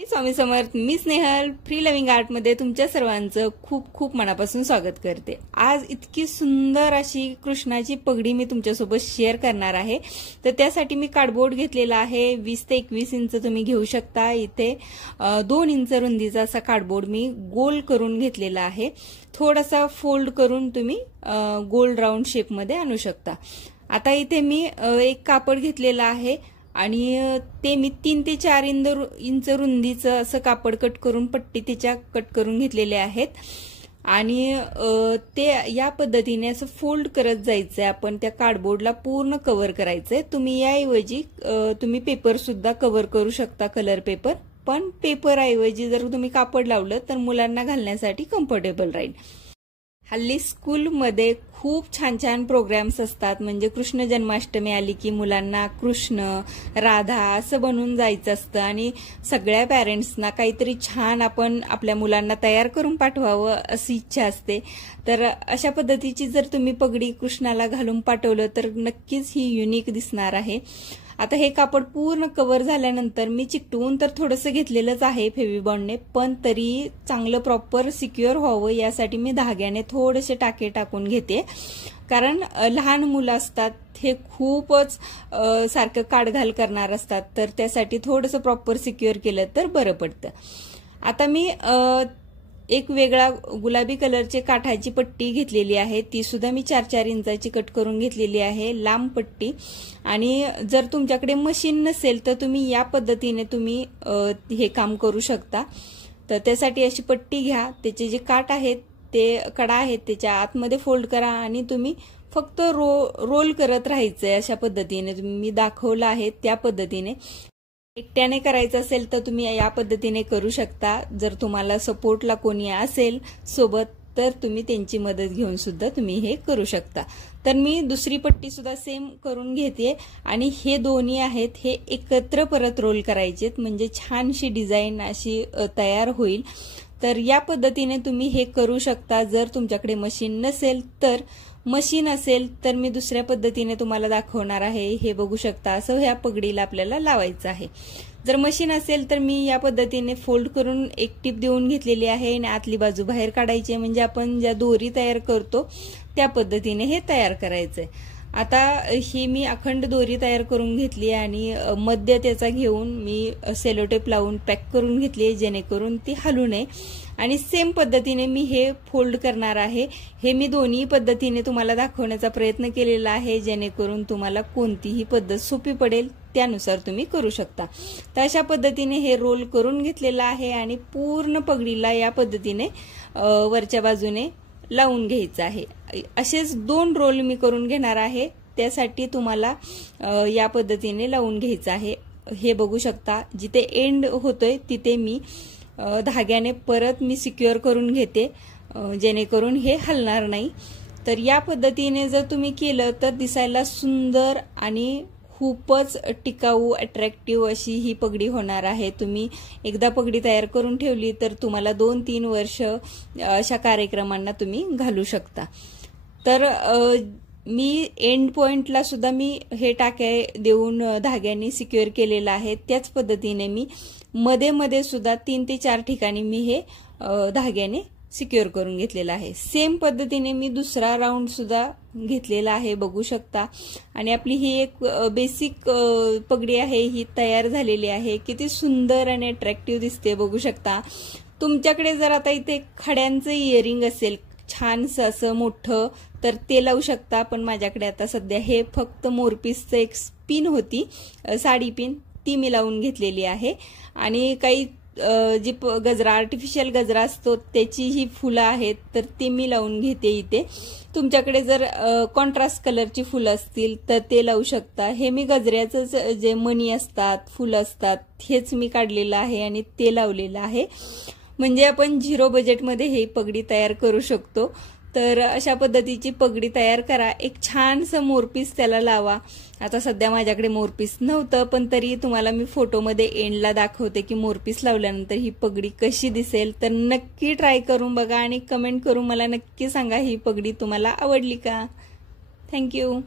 स्वामी समर्थ. मी Snehal free loving art मध्ये तुमच्या सर्वांचं खूप खूप मनापासून स्वागत करते. आज इतकी सुंदर अशी कृष्णाची पगडी मी तुमच्यासोबत शेअर करणार आहे. तर त्यासाठी मी कार्डबोर्ड घेतलेला आहे. 20 ते 21 इंच तुम्ही घेऊ शकता. इथे 2 इंच रुंदीचा असा कार्डबोर्ड मी गोल करून घेतलेला आहे. थोडासा फोल्ड करून तुम्ही गोल राऊंड शेप मध्ये आणू शकता. आता इथे मी एक कापड घेतलेला आहे आणि ते मी 3 ते 4 इंच रुंदीचं असं कापड कट करून पट्टी त्याच्या कट करून घेतलेले आहेत आणि ते या पद्धतीने असं फोल्ड करत जायचंय. आपण त्या कार्डबोर्डला पूर्ण कव्हर करायचंय. तुम्ही याऐवजी तुम्ही पेपर सुद्धा कव्हर करू शकता, कलर पेपर. पण पेपर ऐवजी जर तुम्ही कापड लावलं तर मुलांना घालण्यासाठी कम्फर्टेबल राहील. हल्ली स्कूलमध्ये खूप छान छान प्रोग्राम्स असतात. म्हणजे कृष्ण जन्माष्टमी आली की मुलांना कृष्ण राधा असं बनवून जायचं असतं आणि सगळ्या पॅरेंट्सना काहीतरी छान आपण आपल्या मुलांना तयार करून पाठवावं अशी इच्छा असते. तर अशा पद्धतीची जर तुम्ही पगडी कृष्णाला घालून पाठवलं तर नक्कीच ही युनिक दिसणार आहे. आता हे कापड पूर्ण कव्हर झाल्यानंतर मी चिकटवून तर थोडंसं घेतलेलंच आहे फेविबॉन्डने, पण तरी चांगलं प्रॉपर सिक्युअर व्हावं यासाठी मी धाग्याने थोडेसे टाके टाकून घेते. कारण लहान मुलं असतात, हे खूपच सारखं काढघाल करणार असतात, तर त्यासाठी थोडंसं प्रॉपर सिक्युअर केलं तर बरं पडतं. आता मी एक वेगळा गुलाबी कलरची काठाची पट्टी घेतलेली आहे. ती सुद्धा मी 4-4 इंचाची कट करून घेतलेली आहे, लांब पट्टी. आणि जर तुमच्याकडे मशीन नसेल तर तुम्ही या पद्धतीने तुम्ही हे काम करू शकता. तर त्यासाठी अशी पट्टी घ्या, त्याचे जे काठ आहेत ते कडा आहेत त्याच्या आतमध्ये फोल्ड करा आणि तुम्ही फक्त रोल करत राहायचंय. अशा पद्धतीने मी दाखवलं आहे त्या पद्धतीने. एकट्याने करायचं असेल तर तुम्ही या पद्धतीने करू शकता. जर तुम्हाला सपोर्टला कोणी असेल सोबत तर तुम्ही त्यांची मदत घेऊन सुद्धा तुम्ही हे करू शकता. तर मी दुसरी पट्टी सुद्धा सेम करून घेते आणि हे दोन्ही आहेत हे एकत्र परत रोल करायचेत, म्हणजे छानशी डिझाईन अशी तयार होईल. तर या पद्धतीने तुम्ही हे करू शकता. जर तुमच्याकडे मशीन नसेल तर, मशीन असेल तर मी दुसऱ्या पद्धतीने तुम्हाला दाखवणार आहे. हे बघू शकता, असं ह्या पगडीला आपल्याला लावायचं आहे. जर मशीन असेल तर मी या पद्धतीने फोल्ड करून एक टिप देऊन घेतलेली आहे आणि आतली बाजू बाहेर काढायची, म्हणजे आपण ज्या दोरी तयार करतो त्या पद्धतीने हे तयार करायचंय. आता ही मी अखंड दोरी तयार करून घेतली आणि मध्य त्याचा घेऊन मी सेलोटेप लावून पॅक करून घेतली जेणेकरून ती हलू नये. आणि सेम पद्धतीने मी हे फोल्ड करणार आहे. हे मी दोन्ही पद्धतीने तुम्हाला दाखवण्याचा प्रयत्न केलेला आहे, जेणेकरून तुम्हाला कोणतीही पद्धत सोपी पडेल त्यानुसार तुम्ही करू शकता. तर अशा पद्धतीने हे रोल करून घेतलेलं आहे आणि पूर्ण पगडीला या पद्धतीने वरच्या बाजूने लावून घ्यायचं आहे. असेच 2 रोल मी करून घेणार आहे. त्यासाठी तुम्हाला या पद्धतीने लावून घ्यायचं आहे. हे बघू शकता, जिथे एंड होतोय तिथे मी धाग्याने परत मी सिक्युअर करून घेते, जेणेकरून हे हलणार नाही. तर या पद्धतीने जर तुम्ही केलं तर दिसायला सुंदर आणि खूपच टिकाऊ अट्रॅक्टिव्ह अशी ही पगडी होणार आहे. तुम्ही एकदा पगडी तयार करून ठेवली तर तुम्हाला 2-3 वर्ष अशा कार्यक्रमांना तुम्ही घालू शकता. तर मी एंड पॉइंटला सुद्धा मी हे टाके देऊन धाग्याने सिक्युअर केलेलं आहे. त्याच पद्धतीने मी मध्ये सुद्धा 3 ते 4 ठिकाणी मी हे धाग्याने सिक्युअर करून घेतलेलं आहे. सेम पद्धतीने मी दुसरा राऊंड सुद्धा घेतलेला आहे, बघू शकता. आणि आपली ही एक बेसिक पगडी आहे, ही तयार झालेली आहे. किती सुंदर आणि अट्रॅक्टिव्ह दिसते, बघू शकता. तुमच्याकडे जर आता इथे खड्यांचं इयरिंग असेल छानसं असं मोठं तर ते लावू शकता, पण माझ्याकडे आता सध्या हे फक्त मोरपीसचं एक पिन होती, साडी पिन, ती मी लावून घेतलेली आहे. आणि काही जी गजरा आर्टिफिशियल गजरा असतो त्याची ही फुलं आहेत तर ते मी लावून घेते इथे. तुमच्याकडे जर कॉन्ट्रास्ट कलरची फुलं असतील तर ते लावू शकता. हे मी गजऱ्याचं जे मणी असतात, फुलं असतात, हेच मी काढलेलं आहे आणि ते लावलेलं आहे. म्हणजे आपण 0 बजेटमध्ये हे पगडी तयार करू शकतो. तर अशा पद्धतीची पगडी तयार करा. एक छानसं मोरपीस त्याला लावा. आता सध्या माझ्याकडे मोरपीस नव्हतं, पण तरी तुम्हाला मी फोटोमध्ये एंडला दाखवते की मोरपीस लावल्यानंतर ही पगडी कशी दिसेल. तर नक्की ट्राय करून बघा आणि कमेंट करून मला नक्की सांगा ही पगडी तुम्हाला आवडली का. थँक्यू.